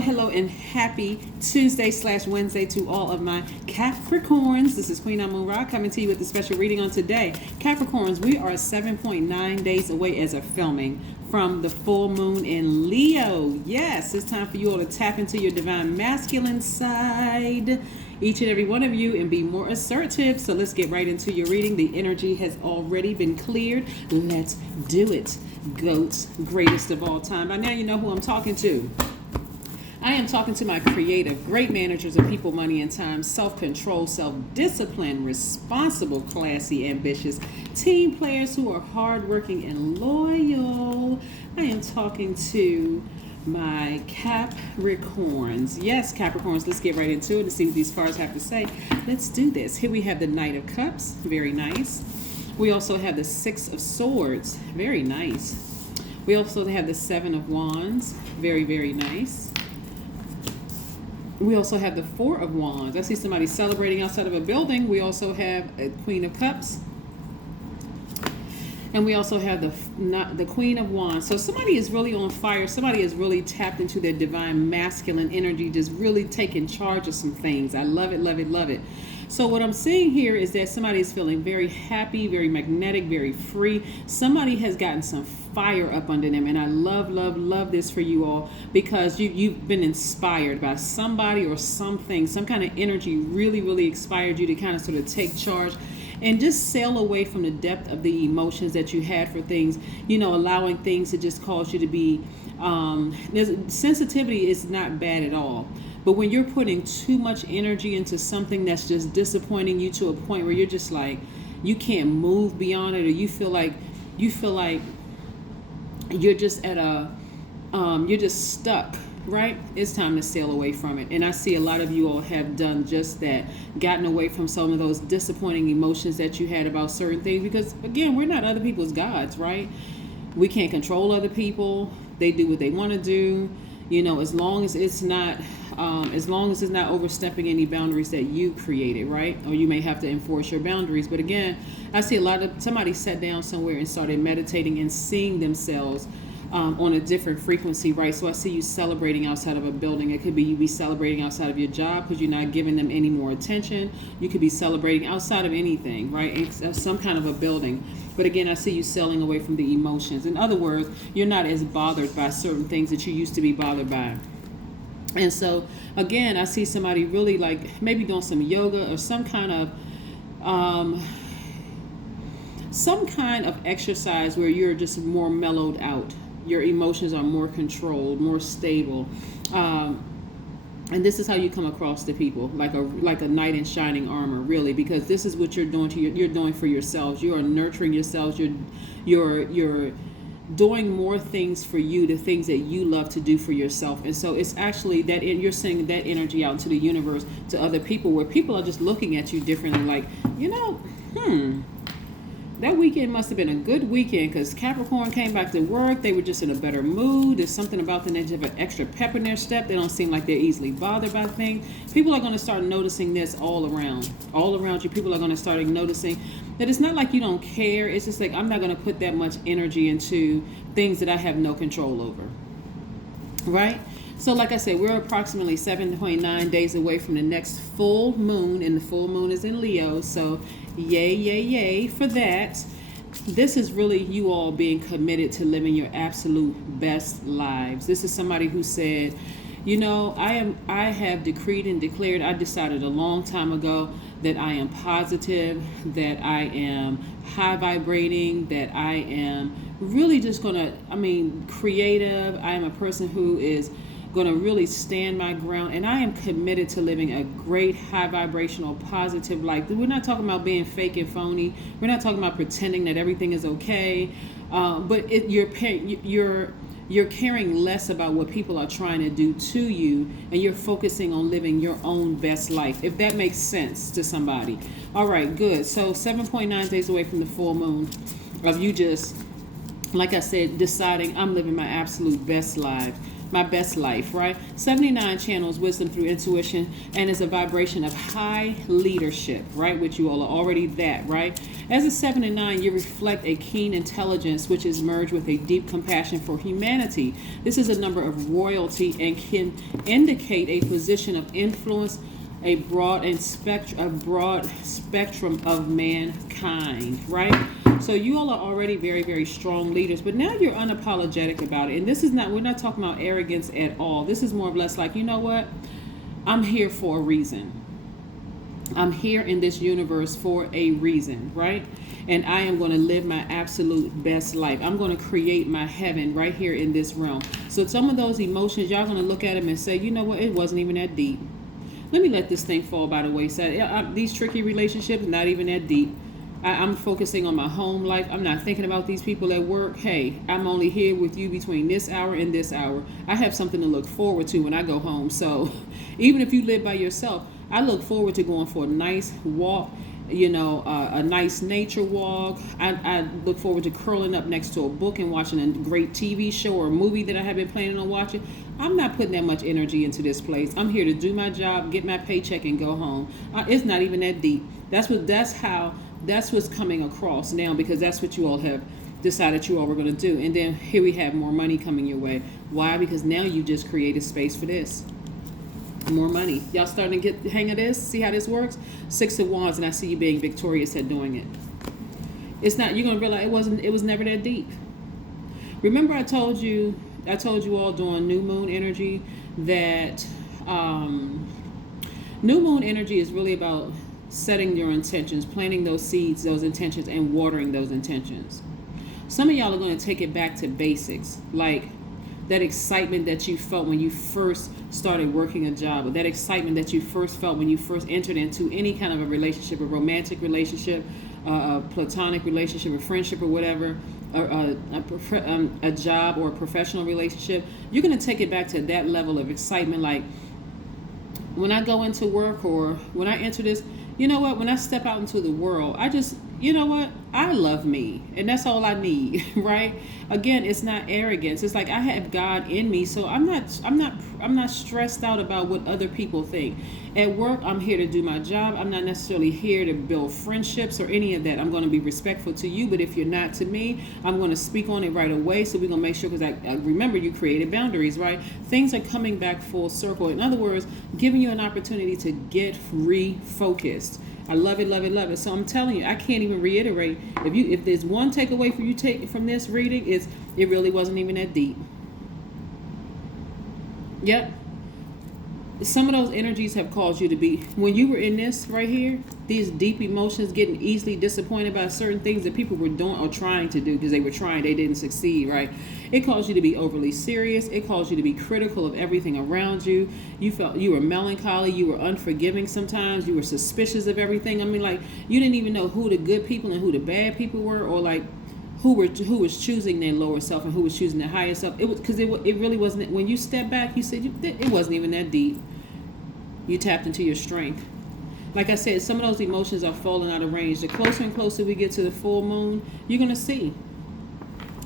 Hello, and happy Tuesday/Wednesday to all of my Capricorns. This is Queen Amun Ra coming to you with a special reading on today. Capricorns, we are 7.9 days away as of filming from the full moon in Leo. Yes, it's time for you all to tap into your divine masculine side, each and every one of you, and be more assertive. So let's get right into your reading. The energy has already been cleared. Let's do it. Goats, greatest of all time. By now you know who I'm talking to. I am talking to my creative, great managers of people, money, and time, self-control, self-discipline, responsible, classy, ambitious, team players who are hardworking and loyal. I am talking to my Capricorns. Yes, Capricorns, let's get right into it and see what these cards have to say. Let's do this. Here we have the Knight of Cups. Very nice. We also have the Six of Swords. Very nice. We also have the Seven of Wands. Very, very nice. We also have the Four of Wands. I see somebody celebrating outside of a building. We also have a Queen of Cups. And we also have the Queen of Wands. So somebody is really on fire. Somebody is really tapped into their divine masculine energy, just really taking charge of some things. I love it, love it, love it. So what I'm seeing here is that somebody is feeling very happy, very magnetic, very free. Somebody has gotten some fire up under them. And I love, love, love this for you all, because you've been inspired by somebody or something. Some kind of energy really, really inspired you to kind of sort of take charge and just sail away from the depth of the emotions that you had for things, you know, allowing things to just cause you to be, sensitivity is not bad at all. But when you're putting too much energy into something that's just disappointing you to a point where you're just like, you can't move beyond it, or you feel like you're just at you're just stuck, right? It's time to sail away from it. And I see a lot of you all have done just that, gotten away from some of those disappointing emotions that you had about certain things, because again, we're not other people's gods, right? We can't control other people. They do what they want to do, you know, as long as it's not overstepping any boundaries that you created, right? Or you may have to enforce your boundaries. But again, I see somebody sat down somewhere and started meditating and seeing themselves on a different frequency, right? So I see you celebrating outside of a building. It could be you be celebrating outside of your job because you're not giving them any more attention. You could be celebrating outside of anything, right? It's some kind of a building. But again, I see you sailing away from the emotions. In other words, you're not as bothered by certain things that you used to be bothered by. And so again, I see somebody really like maybe doing some yoga or some kind of exercise where you're just more mellowed out. Your emotions are more controlled, more stable. And this is how you come across to people, like a knight in shining armor, really, because this is what you're doing you're doing for yourselves. You are nurturing yourselves. You're doing more things for you, the things that you love to do for yourself. And so it's actually that you're sending that energy out into the universe to other people, where people are just looking at you differently, like, you know, that weekend must have been a good weekend, because Capricorn came back to work. They were just in a better mood. There's something about them that have an extra pep in their step. They don't seem like they're easily bothered by things. People are going to start noticing this all around you. People are going to start noticing that it's not like you don't care. It's just like, I'm not going to put that much energy into things that I have no control over, right? So like I said, we're approximately 7.9 days away from the next full moon, and the full moon is in Leo. So yay, yay, yay for that. This is really you all being committed to living your absolute best lives. This is somebody who said, you know, I have decreed and declared, I decided a long time ago that I am positive, that I am high vibrating, that I am really just creative. I am a person who is going to really stand my ground, and I am committed to living a great high vibrational positive life. We're not talking about being fake and phony. We're not talking about pretending that everything is okay, but you're caring less about what people are trying to do to you, and you're focusing on living your own best life, if that makes sense to somebody. All right, good. So 7.9 days away from the full moon of you just, like I said, deciding I'm living my absolute best life. my best life, right? 79 channels wisdom through intuition and is a vibration of high leadership, right? Which you all are already that, right? As a 79, you reflect a keen intelligence which is merged with a deep compassion for humanity. This is a number of royalty and can indicate a position of influence, a broad spectrum of mankind, right? So you all are already very, very strong leaders, but now you're unapologetic about it. And this is not, we're not talking about arrogance at all. This is more or less like, you know what? I'm here for a reason. I'm here in this universe for a reason, right? And I am going to live my absolute best life. I'm going to create my heaven right here in this realm. So some of those emotions, y'all going to look at them and say, you know what? It wasn't even that deep. Let me let this thing fall by the wayside. These tricky relationships, not even that deep. I'm focusing on my home life. I'm not thinking about these people at work. Hey, I'm only here with you between this hour and this hour. I have something to look forward to when I go home. So even if you live by yourself, I look forward to going for a nice walk, you know, a nice nature walk. I look forward to curling up next to a book and watching a great TV show or a movie that I have been planning on watching. I'm not putting that much energy into this place. I'm here to do my job, get my paycheck, and go home. It's not even that deep. That's what's coming across now, because that's what you all have decided you all were going to do. And then here we have more money coming your way. Why? Because now you just created space for this. More money. Y'all starting to get the hang of this? See how this works? 6 of Wands, and I see you being victorious at doing it. It's not, you're going to realize it was never that deep. Remember I told you all during new moon energy that new moon energy is really about setting your intentions, planting those seeds, those intentions, and watering those intentions. Some of y'all are going to take it back to basics, like that excitement that you felt when you first started working a job, or that excitement that you first felt when you first entered into any kind of a relationship, a romantic relationship, a platonic relationship, a friendship, or whatever, a job or a professional relationship. You're going to take it back to that level of excitement. Like when I go into work or when I enter this, you know what, when I step out into the world, I just, you know what, I love me, and that's all I need, right? Again, it's not arrogance. It's like I have God in me, so I'm not stressed out about what other people think. At work, I'm here to do my job. I'm not necessarily here to build friendships or any of that. I'm going to be respectful to you, but if you're not to me, I'm going to speak on it right away. So we're going to make sure, because I remember you created boundaries, right? Things are coming back full circle. In other words, giving you an opportunity to get refocused. I love it, love it, love it. So I'm telling you, I can't even reiterate. If there's one takeaway for you take from this reading, is it really wasn't even that deep. Yep. Some of those energies have caused you to be, when you were in this right here, these deep emotions, getting easily disappointed by certain things that people were doing or trying to do because they were trying, they didn't succeed, right? It caused you to be overly serious. It caused you to be critical of everything around you. You felt you were melancholy. You were unforgiving sometimes. You were suspicious of everything. I mean, like, you didn't even know who the good people and who the bad people were, or like who was choosing their lower self and who was choosing their higher self. It was because it really wasn't. When you step back, you said it wasn't even that deep. You tapped into your strength. Like I said, some of those emotions are falling out of range. The closer and closer we get to the full moon, you're gonna see.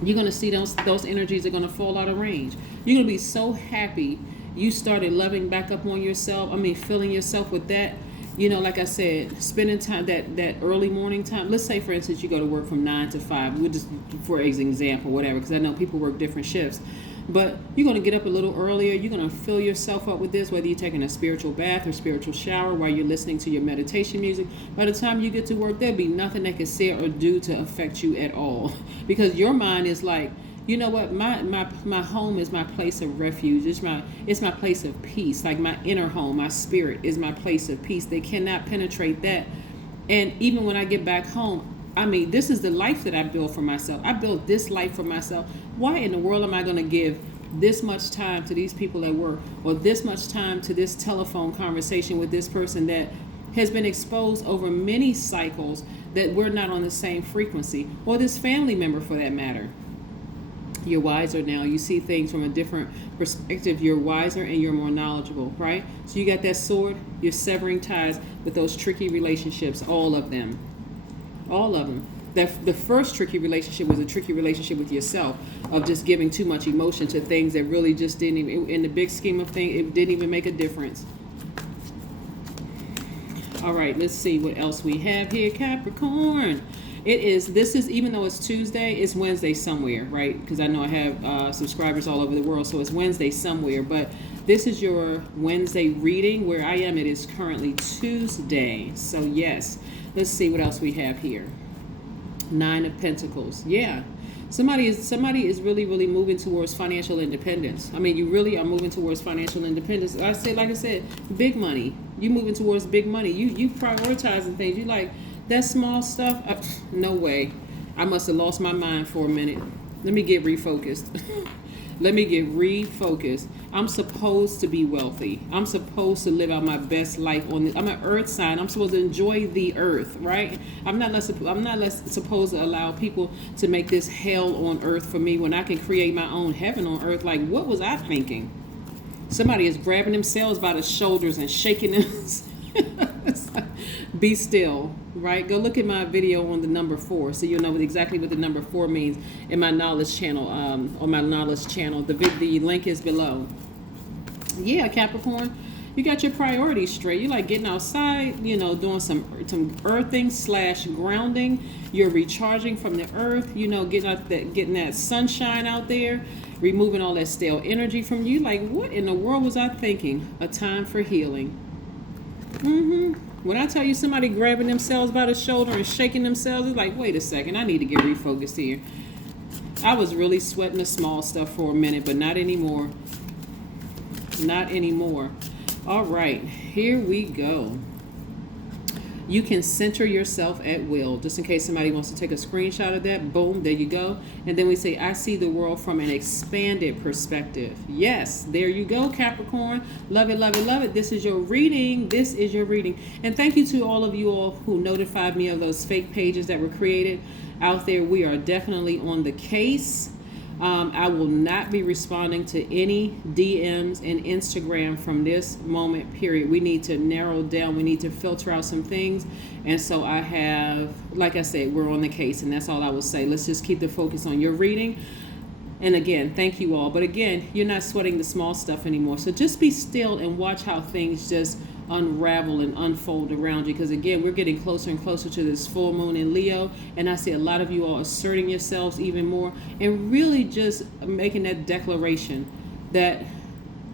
You're gonna see those energies are gonna fall out of range. You're gonna be so happy you started loving back up on yourself. I mean, filling yourself with that. You know, like I said, spending time, that early morning time. Let's say, for instance, you go to work from 9 to 5. We'll just, for example, whatever, because I know people work different shifts. But you're going to get up a little earlier. You're going to fill yourself up with this, whether you're taking a spiritual bath or spiritual shower while you're listening to your meditation music. By the time you get to work, there'll be nothing they can say or do to affect you at all. Because your mind is like, you know what, my home is my place of refuge. It's my place of peace. Like my inner home, my spirit is my place of peace. They cannot penetrate that. And even when I get back home, I mean, this is the life that I built for myself. I built this life for myself. Why in the world am I going to give this much time to these people at work, or this much time to this telephone conversation with this person that has been exposed over many cycles that we're not on the same frequency, or this family member for that matter? You're wiser now. You see things from a different perspective. You're wiser and you're more knowledgeable, right? So you got that sword. You're severing ties with those tricky relationships, all of them. All of them. That the first tricky relationship was a tricky relationship with yourself, of just giving too much emotion to things that really just didn't even, in the big scheme of things, it didn't even make a difference. All right, let's see what else we have here. Capricorn. This is, even though it's Tuesday, it's Wednesday somewhere, right? Because I know I have subscribers all over the world, so it's Wednesday somewhere. But this is your Wednesday reading. Where I am, it is currently Tuesday. So yes, let's see what else we have here. 9 of Pentacles. Yeah. Somebody is really moving towards financial independence. I mean, you really are moving towards financial independence. Like I said, big money. You moving towards big money. You prioritizing things. You like that small stuff. No way. I must have lost my mind for a minute. Let me get refocused. Let me get refocused. I'm supposed to be wealthy. I'm supposed to live out my best life on this. I'm an earth sign. I'm supposed to enjoy the earth, right? I'm not less supposed to allow people to make this hell on earth for me when I can create my own heaven on earth. Like, what was I thinking? Somebody is grabbing themselves by the shoulders and shaking them. Be still, right? Go look at my video on the number 4, so you'll know exactly what the number 4 means in my knowledge channel. On my knowledge channel, the link is below. Yeah, Capricorn, you got your priorities straight. You like getting outside, doing some earthing / grounding. You're recharging from the earth. Getting that sunshine out there, removing all that stale energy from you. Like, what in the world was I thinking? A time for healing. When I tell you somebody grabbing themselves by the shoulder and shaking themselves, it's like, wait a second, I need to get refocused here. I was really sweating the small stuff for a minute, but not anymore. Not anymore. All right, here we go. You can center yourself at will. Just in case somebody wants to take a screenshot of that, boom, there you go. And then we say, I see the world from an expanded perspective. Yes, there you go, Capricorn. Love it, love it, love it. This is your reading. This is your reading. And thank you to all of you all who notified me of those fake pages that were created out there. We are definitely on the case. I will not be responding to any DMs and Instagram from this moment, period. We need to narrow down. We need to filter out some things. And so I have, like I said, we're on the case, and that's all I will say. Let's just keep the focus on your reading. And again, thank you all. But again, you're not sweating the small stuff anymore. So just be still and watch how things just unravel and unfold around you, because again, we're getting closer and closer to this full moon in Leo, and I see a lot of you all asserting yourselves even more and really just making that declaration that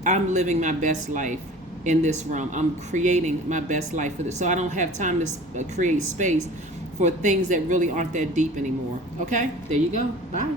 I'm living my best life in this realm. I'm creating my best life for this, so I don't have time to create space for things that really aren't that deep anymore. Okay, there you go. Bye.